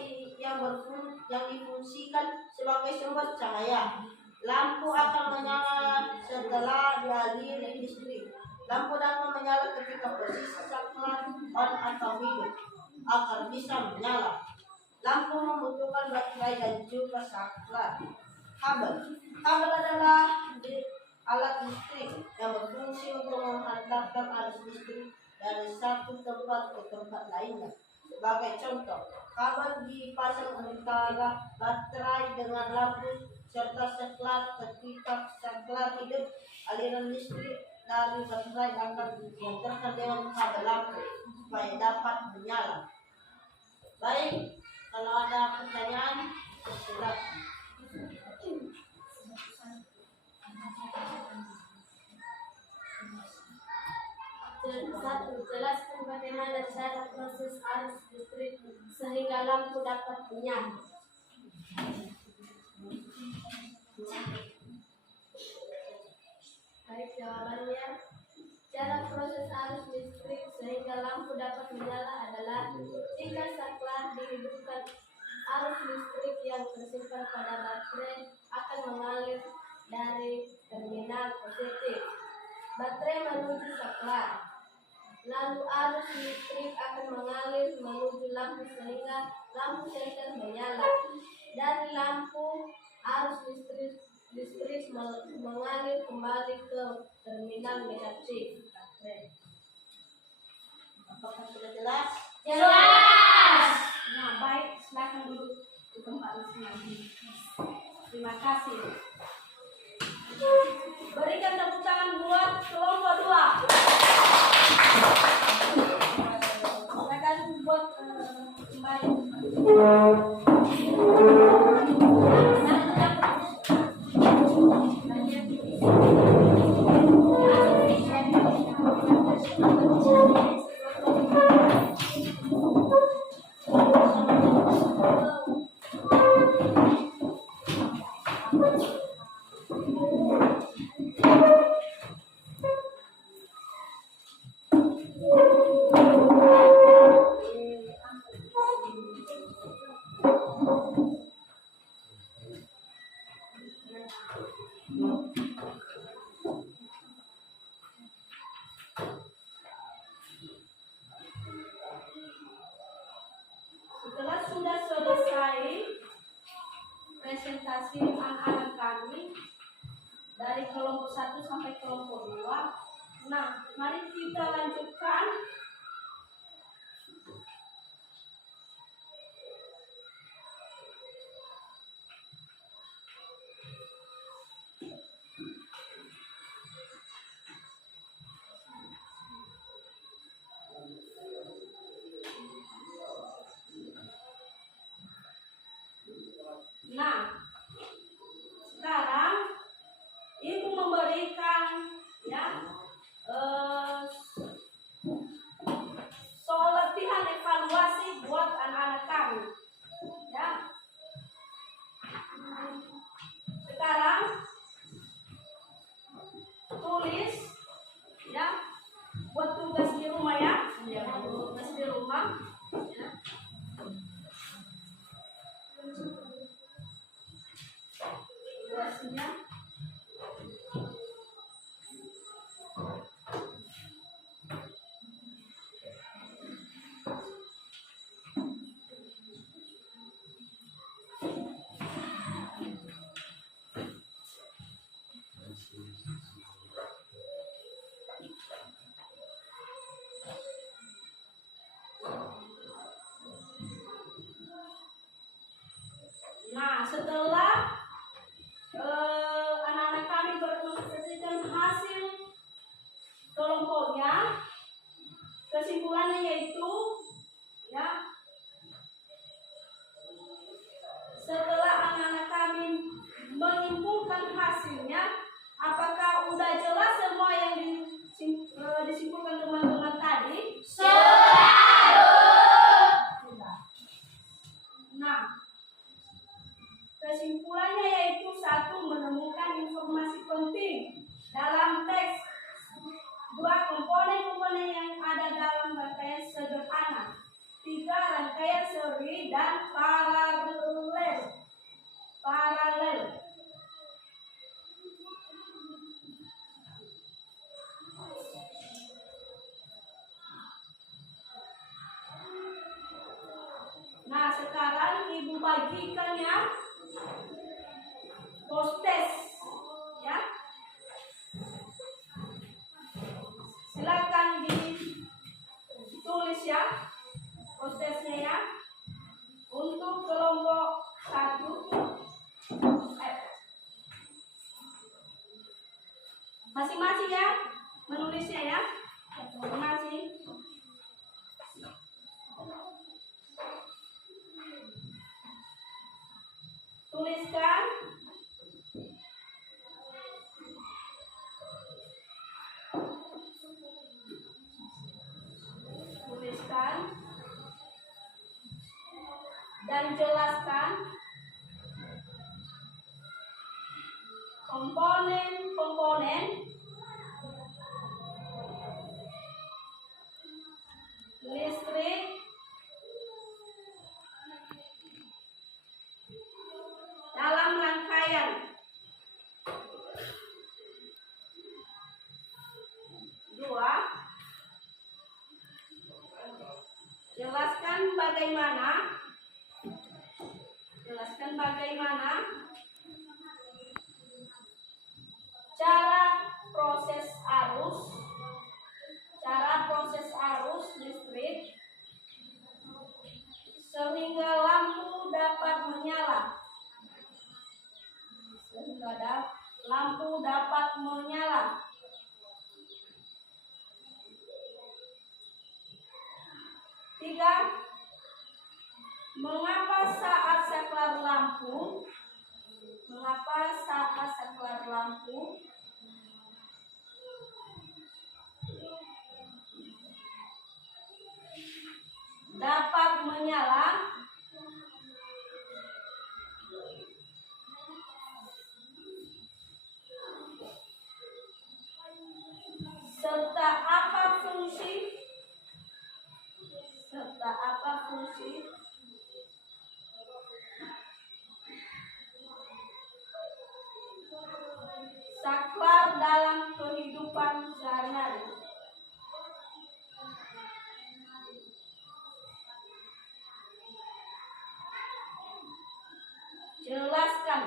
difungsikan sebagai sumber cahaya. Lampu akan menyala setelah dialiri listrik. Lampu dapat menyala ketika posisi saklar on atau hidup agar bisa menyala. Lampu membutuhkan baterai dan juga saklar. Kabel adalah alat listrik yang berfungsi untuk menghantarkan arus listrik dari satu tempat ke tempat lainnya. Sebagai contoh, kabel dipasang antara baterai dengan lampu serta saklar. Ketika saklar hidup, aliran listrik dari baterai akan diantarkan dengan kabel lampu supaya dapat menyala. Baik, kalau ada pertanyaan, silakan. Satu, jelaskan bagaimana cara proses arus listrik sehingga lampu dapat menyala. Baik, jawabannya. Cara proses arus listrik sehingga lampu dapat menyala adalah jika saklar dihidupkan, arus listrik yang tersimpan pada baterai akan mengalir dari terminal positif baterai menuju saklar. Lalu arus listrik akan mengalir menuju lampu sehingga lampu senter menyala. Dari lampu, arus listrik mengalir kembali ke terminal negatif baterai. Apakah sudah jelas? Jelas. Nah, baik, silakan duduk di tempat masing-masing. Terima kasih. Berikan tepuk tangan buat kelompok 2. Silakan buat kembali. sekarang ibu bagikan ya. Postes ya. Silakan ditulis ya postesnya ya. Untuk kelompok 1 masing-masing ya menulisnya ya. Masing-masing. Tuliskan. Tuliskan dan jelaskan komponen-komponen listrik dalam rangkaian. Dua, jelaskan bagaimana cara proses arus listrik sehingga lampu dapat menyala. Tiga, mengapa saat saklar lampu dapat menyala serta apa fungsi saklar dalam kehidupan sehari-hari. Jelaskan.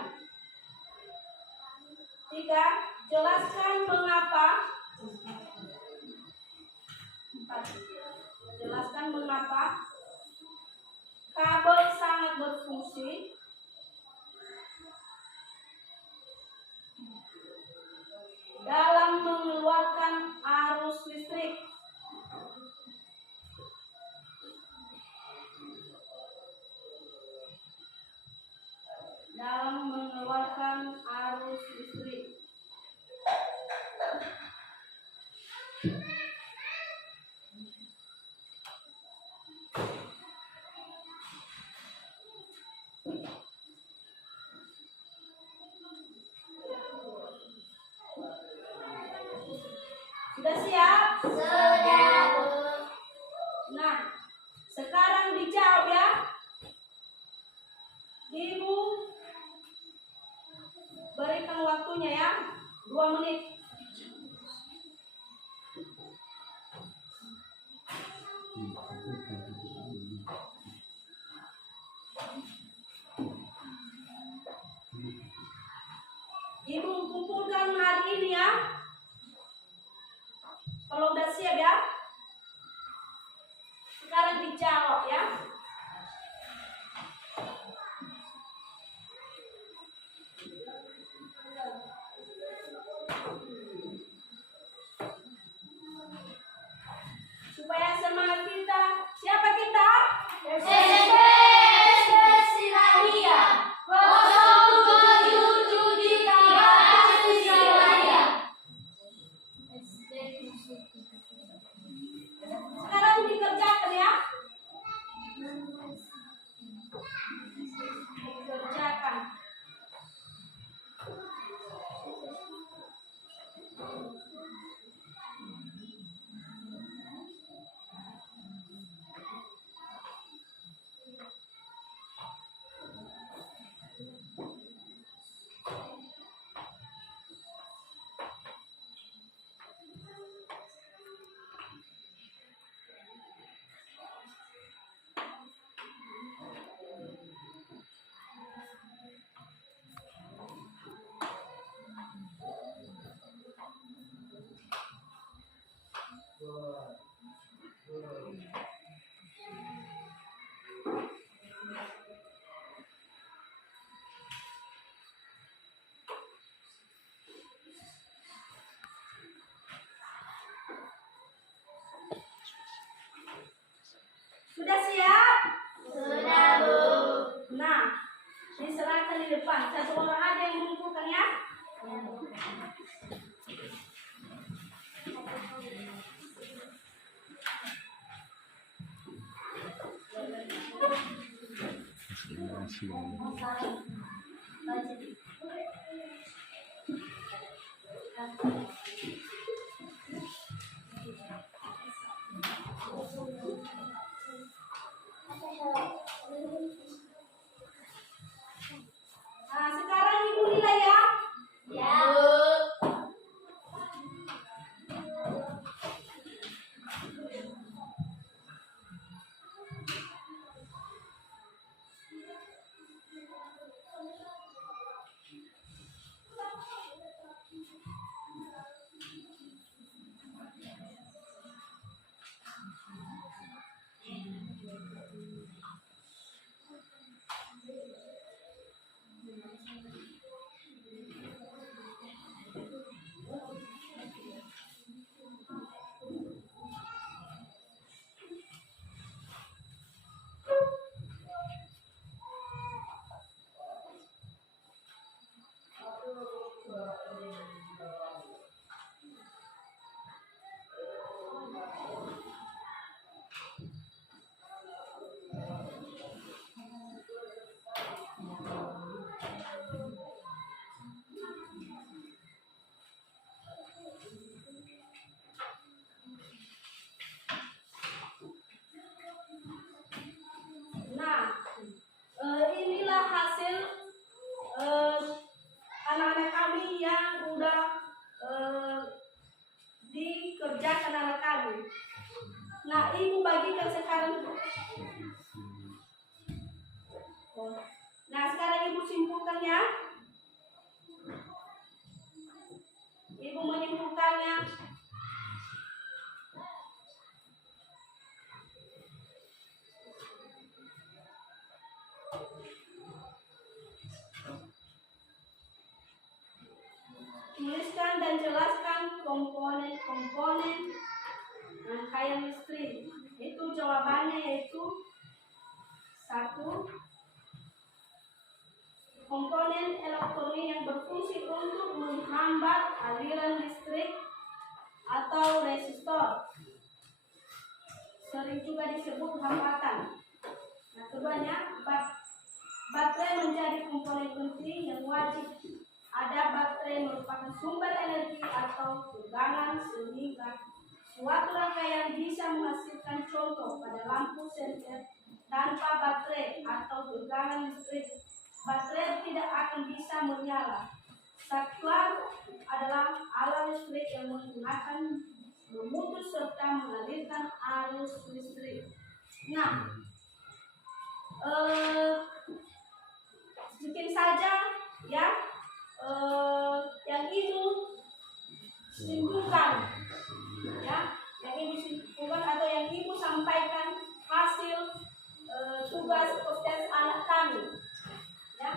Tiga, jelaskan mengapa. Empat, jelaskan mengapa kabel sangat berfungsi dalam mengeluarkan arus listrik. Sudah siap? Sudah, Bu. Nah, sekarang dijawab ya. Ibu berikan waktunya ya, 2 menit. Ibu kumpulkan hari ini ya. Kalau udah siap ya, sekarang dijawab ya. Supaya semangat kita, siapa kita? Sudah siap? Sudah, Bu. Nah, diserahkan di depan. Satu orang aja yang mengumpulkan ya. Nah, sekarang Ibu nilai ya. Ya, Bu. Nah, inilah hasil anak-anak kami yang udah dikerjakan anak kami. Nah, Ibu bagikan sekarang. Nah, sekarang Ibu simpulkan ya. Ibu menyimpulkannya. Tuliskan dan jelaskan komponen-komponen rangkaian listrik. Itu jawabannya yaitu 1. Komponen elektronik yang berfungsi untuk menghambat aliran listrik atau resistor. Sering juga disebut hambatan. Nah, keduanya, baterai menjadi komponen penting yang wajib ada. Baterai merupakan sumber energi atau tegangan sehingga suatu rangkaian bisa menghasilkan. Contoh pada lampu senter tanpa baterai atau tegangan listrik, baterai tidak akan bisa menyala. Saklar adalah alat listrik yang menggunakan memutus serta mengalirkan arus listrik. Nah, sedikit saja ya yang Ibu simpulkan ya, yang Ibu simpulkan atau yang Ibu sampaikan hasil tugas tes anak kami ya.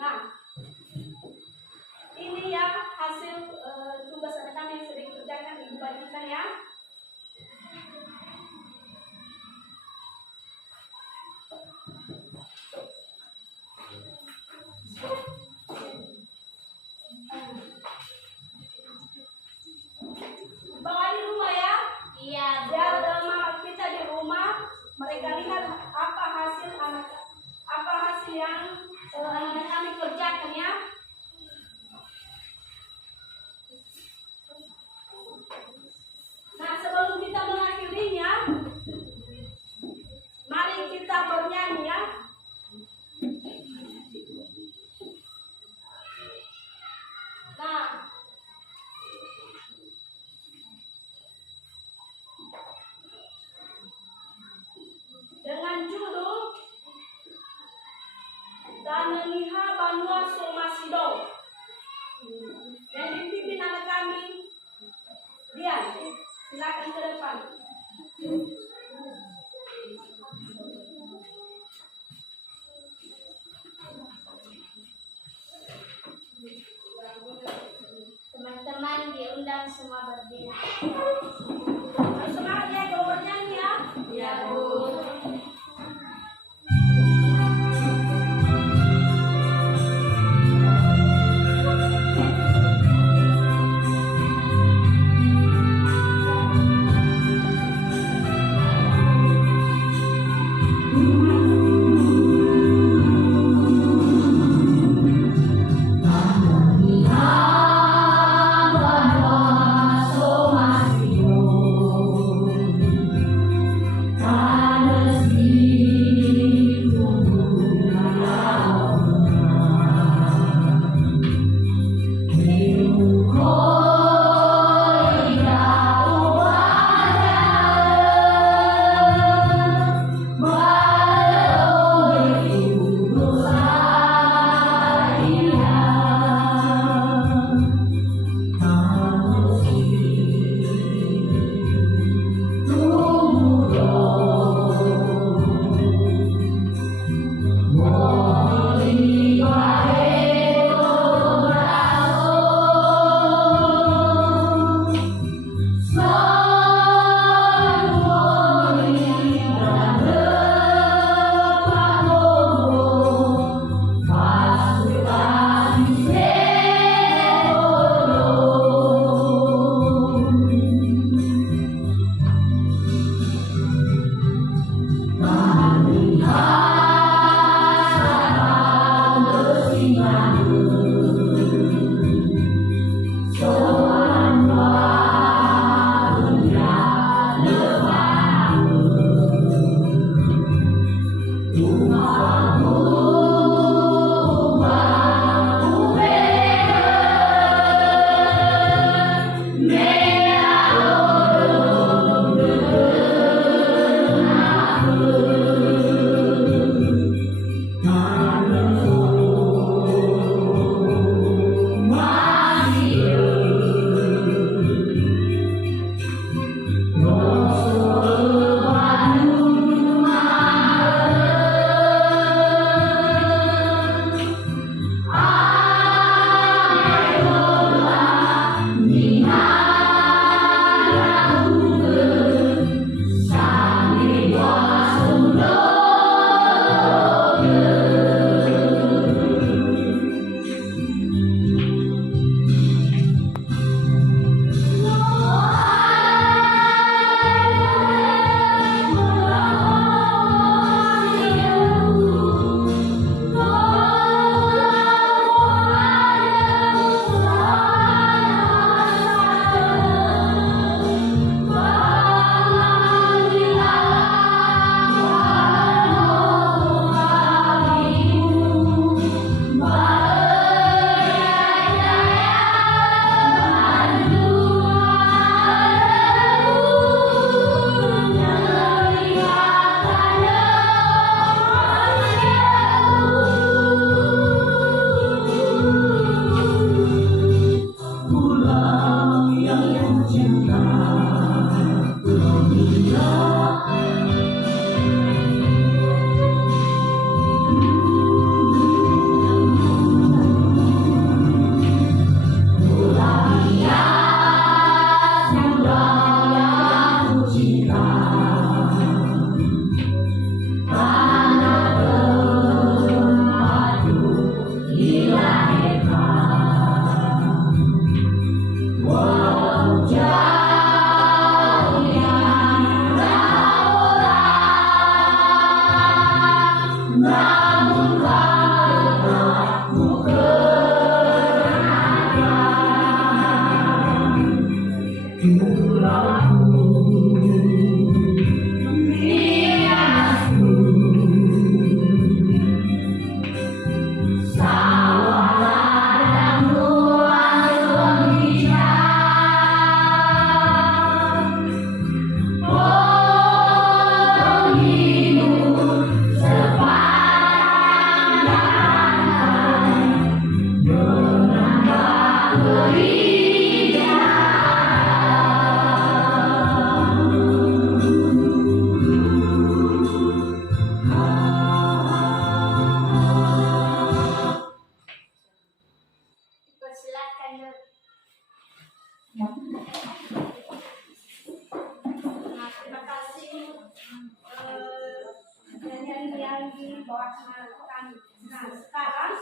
Nah, ini ya hasil tugas anak kami yang sudah dikerjakan. Ibu bagikan ya. Bawa di rumah ya. Iya. Biar kita di rumah mereka lihat apa hasil yang anak kami kerjakan ya. Nah, silakan ke depan. Teman-teman diundang semua berdiri. Harus semangat ya kalau bernyanyi ya. Ya, Bu. Nah, terima kasih nyanyian yang dibawakan kami. Nah, sekarang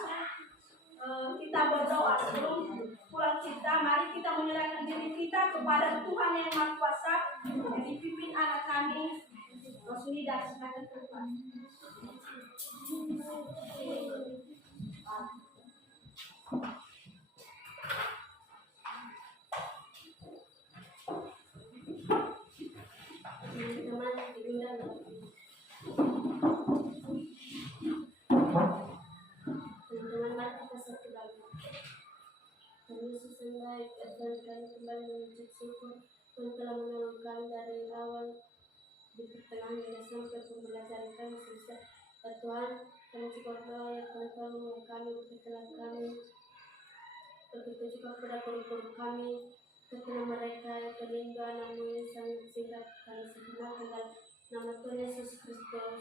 kita berdoa. Sebelum pulang kita, mari kita menyerahkan diri kita kepada Tuhan yang Maha Kuasa yang dipimpin anak kami, Rosmi dan silakan Tuhan. Teman-teman diundang. Teman-teman, mari kita satu lagi. Kami Yesus yang baik, dan kami kembali mengucap syukur Tuhan telah menolong kami dari awal di pertengahan hingga sampai pembelajaran kami selesai. Dan Tuhan, kami juga berdoa ya Tuhan tolong kami, berkatilah kami. Begitu juga kepada guru-guru kami, kepada mereka yang terlindung anakmu yang sangat singkat kami sebenarnya dalam nama Tuhan Yesus Kristus.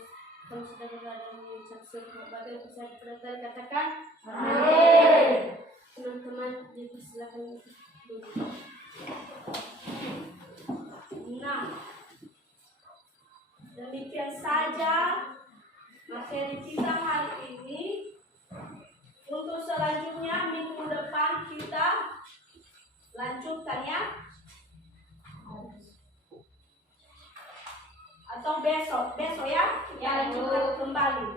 Kami sudah berada mengucap syukur. Bagi yang percaya kepada katakan amin. Teman-teman, dipersilakan duduk. Nah, demikian saja materi kita hari ini. Untuk selanjutnya minggu depan kita lanjutkan ya, atau besok ya, lanjutkan kembali.